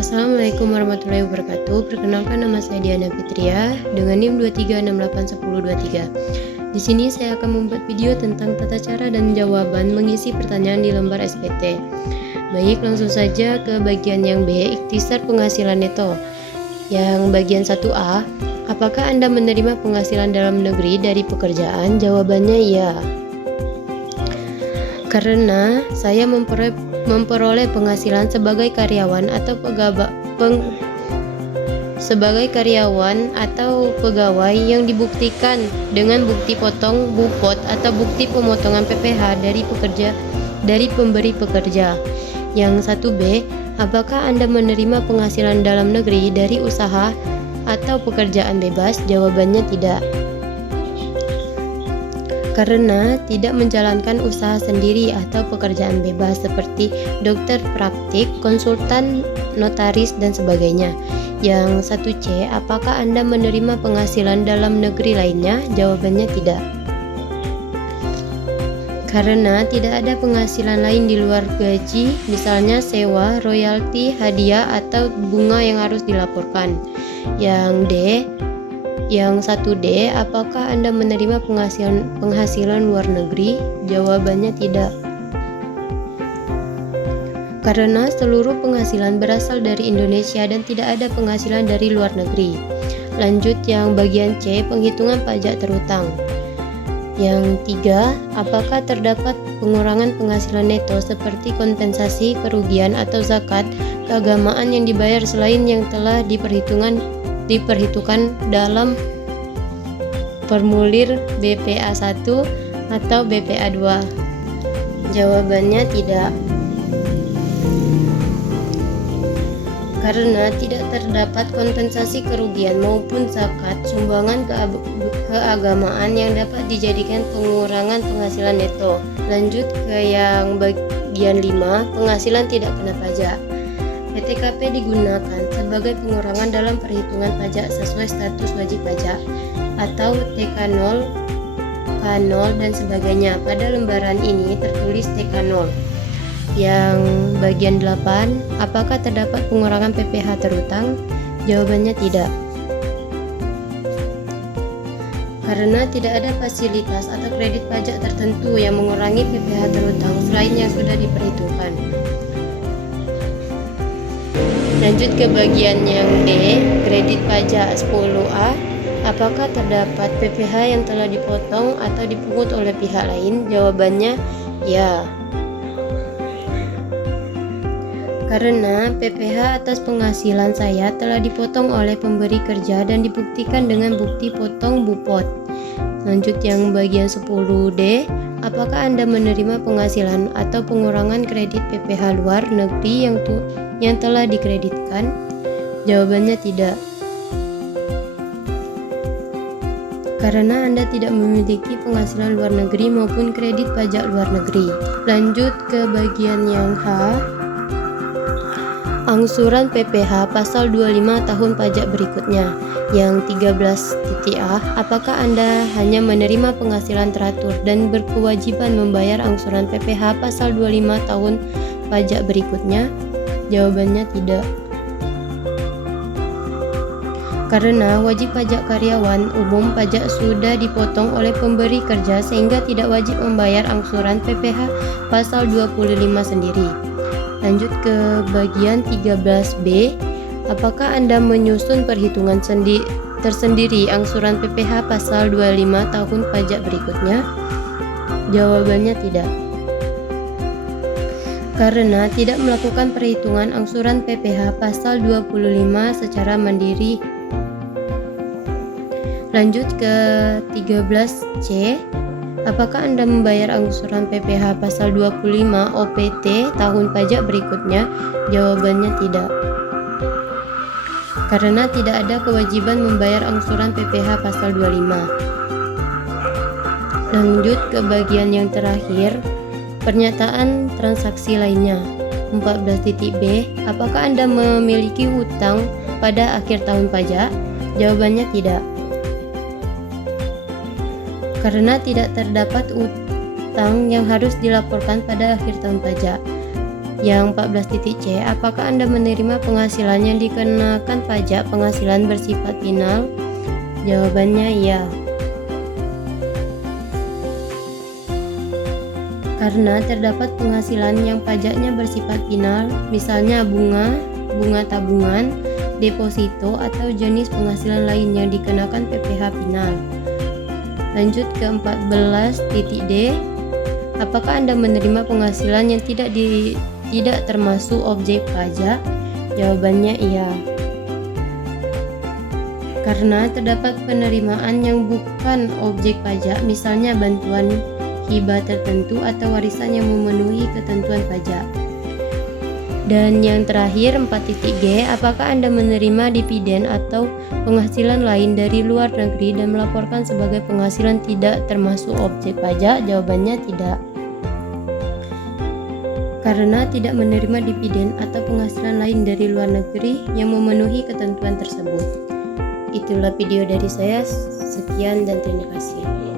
Assalamualaikum warahmatullahi wabarakatuh. Perkenalkan, nama saya Diana Fitria dengan NIM 23681023. Di sini saya akan membuat video tentang tata cara dan jawaban mengisi pertanyaan di lembar SPT. Baik, langsung saja ke bagian yang B, ikhtisar penghasilan neto. Yang bagian 1A, apakah Anda menerima penghasilan dalam negeri dari pekerjaan? Jawabannya ya. Karena saya memperoleh penghasilan sebagai karyawan atau pegawai yang dibuktikan dengan bukti potong BUPOT atau bukti pemotongan PPh dari pemberi pekerja. Yang 1B, apakah Anda menerima penghasilan dalam negeri dari usaha atau pekerjaan bebas? Jawabannya tidak. Karena tidak menjalankan usaha sendiri atau pekerjaan bebas seperti dokter praktik, konsultan, notaris, dan sebagainya. Yang 1C, apakah Anda menerima penghasilan dalam negeri lainnya? Jawabannya tidak. Karena tidak ada penghasilan lain di luar gaji, misalnya sewa, royalti, hadiah, atau bunga yang harus dilaporkan. Yang 1D, apakah Anda menerima penghasilan luar negeri? Jawabannya tidak. Karena seluruh penghasilan berasal dari Indonesia dan tidak ada penghasilan dari luar negeri. Lanjut yang bagian C, penghitungan pajak terhutang. Yang 3, apakah terdapat pengurangan penghasilan neto seperti kompensasi, kerugian, atau zakat keagamaan yang dibayar selain yang telah diperhitungkan dalam formulir BPA 1 atau BPA 2? Jawabannya tidak. Karena tidak terdapat kompensasi kerugian maupun zakat sumbangan keagamaan yang dapat dijadikan pengurangan penghasilan neto. Lanjut ke yang bagian 5, penghasilan tidak kena pajak. PTKP digunakan sebagai pengurangan dalam perhitungan pajak sesuai status wajib pajak atau TK0, K0, dan sebagainya. Pada lembaran ini tertulis TK0. Yang bagian 8, apakah terdapat pengurangan PPh terhutang? Jawabannya tidak. Karena tidak ada fasilitas atau kredit pajak tertentu yang mengurangi PPh terhutang selain yang sudah diperhitungkan. Lanjut ke bagian yang D, kredit pajak 10A, apakah terdapat PPh yang telah dipotong atau dipungut oleh pihak lain? Jawabannya ya. Karena PPh atas penghasilan saya telah dipotong oleh pemberi kerja dan dibuktikan dengan bukti potong BUPOT. Lanjut yang bagian 10D, apakah Anda menerima penghasilan atau pengurangan kredit PPh luar negeri yang telah dikreditkan? Jawabannya tidak. Karena Anda tidak memiliki penghasilan luar negeri maupun kredit pajak luar negeri. Lanjut ke bagian yang H, angsuran PPh pasal 25 tahun pajak berikutnya. Yang 13A, apakah Anda hanya menerima penghasilan teratur dan berkewajiban membayar angsuran PPh pasal 25 tahun pajak berikutnya? Jawabannya tidak. Karena wajib pajak karyawan umum pajak sudah dipotong oleh pemberi kerja sehingga tidak wajib membayar angsuran PPh pasal 25 sendiri. Lanjut ke bagian 13B, apakah Anda menyusun perhitungan tersendiri angsuran PPh pasal 25 tahun pajak berikutnya? Jawabannya tidak. Karena tidak melakukan perhitungan angsuran PPh pasal 25 secara mandiri. Lanjut ke 13C, apakah Anda membayar angsuran PPh pasal 25 OPT tahun pajak berikutnya? Jawabannya tidak. Karena tidak ada kewajiban membayar angsuran PPh pasal 25. Lanjut ke bagian yang terakhir, pernyataan transaksi lainnya. 14.B, apakah Anda memiliki hutang pada akhir tahun pajak? Jawabannya tidak. Karena tidak terdapat utang yang harus dilaporkan pada akhir tahun pajak. Yang 14.c, apakah Anda menerima penghasilan yang dikenakan pajak penghasilan bersifat final? Jawabannya iya. Karena terdapat penghasilan yang pajaknya bersifat final, misalnya bunga tabungan, deposito, atau jenis penghasilan lain yang dikenakan PPh final. Lanjut ke 14.d, apakah Anda menerima penghasilan yang tidak termasuk objek pajak? Jawabannya iya. Karena terdapat penerimaan yang bukan objek pajak, misalnya bantuan hibah tertentu atau warisan yang memenuhi ketentuan pajak. Dan yang terakhir 4.g, apakah Anda menerima dividen atau penghasilan lain dari luar negeri dan melaporkan sebagai penghasilan tidak termasuk objek pajak? Jawabannya tidak. Karena tidak menerima dividen atau penghasilan lain dari luar negeri yang memenuhi ketentuan tersebut. Itulah video dari saya. Sekian dan terima kasih.